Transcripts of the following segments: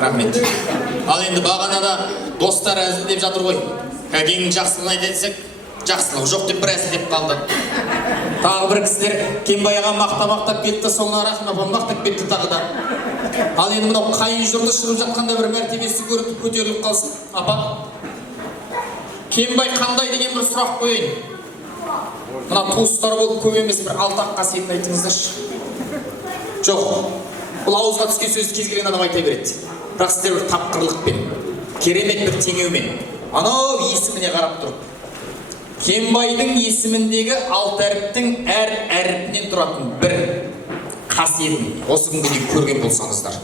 Рахмет. Ал енді бағанада достар әзілдеп жатыр ғой. Кәкеңнің жақсылығын айта десек, жақсылығы жоқ деп бір әзілдеп қалды. Тағы бір кісілер Кембайға мақтап кетті, соңына Рахым апам мақтап кетті тағы да. Ал енді мынау қайын жұрты шығып жатқанда бір мәртебесі көтеріліп қалсын. Апа, Кембай қандай деген бір сұрақ қойайын. Мына туыстар болып көп емес бір алтақ қасиетін айтыңыздаршы. Жоқ, бұл ауызға түскен сөзді кез келген адам айта береді. Бірақ сіздер бір тапқырлықпен, керемет бір теңеумен, анау есіміне қарап тұрып, Кембайдың есіміндегі 6 әріптің әр әріпінен тұратын бір қасиетін осы күнге дейін көрген болсаңыздар.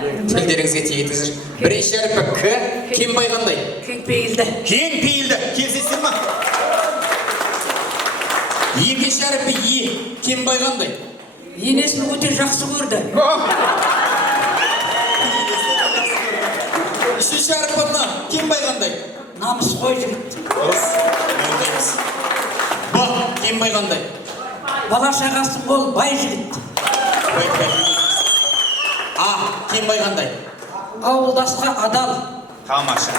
Тілдеріңізге тиетіңіздер. Бірінші әріпі К, Кембай қандай? Кеңпейілді. Кеңпейілді. Келісесіздер ма? Екінші әріпі Е, Кембай қандай? Енесін өте жақсы көрді. Үшінші әріпі мына, Кембай қандай? Намыс қой жігіт. Ба, Кембай қандай? Бала шағасы бол, бай жігіт. А, Кембай қандай? Ауылдасқа адал. Тамаша.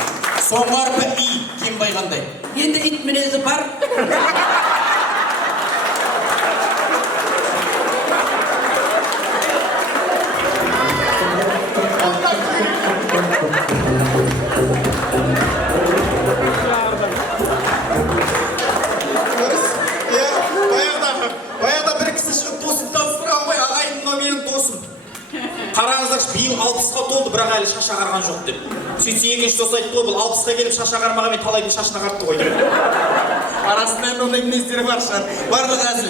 Соңғы әрпі И, Кембай қандай? Енді ит мінезі бар. Баяғыда бір кісі шығып досын таныстырған ғой, ағайын мынау менің досым. Қараңыздаршы, биыл 60-ға толды, бірақ әлі шаш ағарған жоқ деп. Сөйтсе екінші дос айтты ғой, бұл 60-ға келіп шаш ағармағанмен талайдың шашына ағартты ғой деп. Арасында ондай мінездері бар шығар. Барлығы әзіл.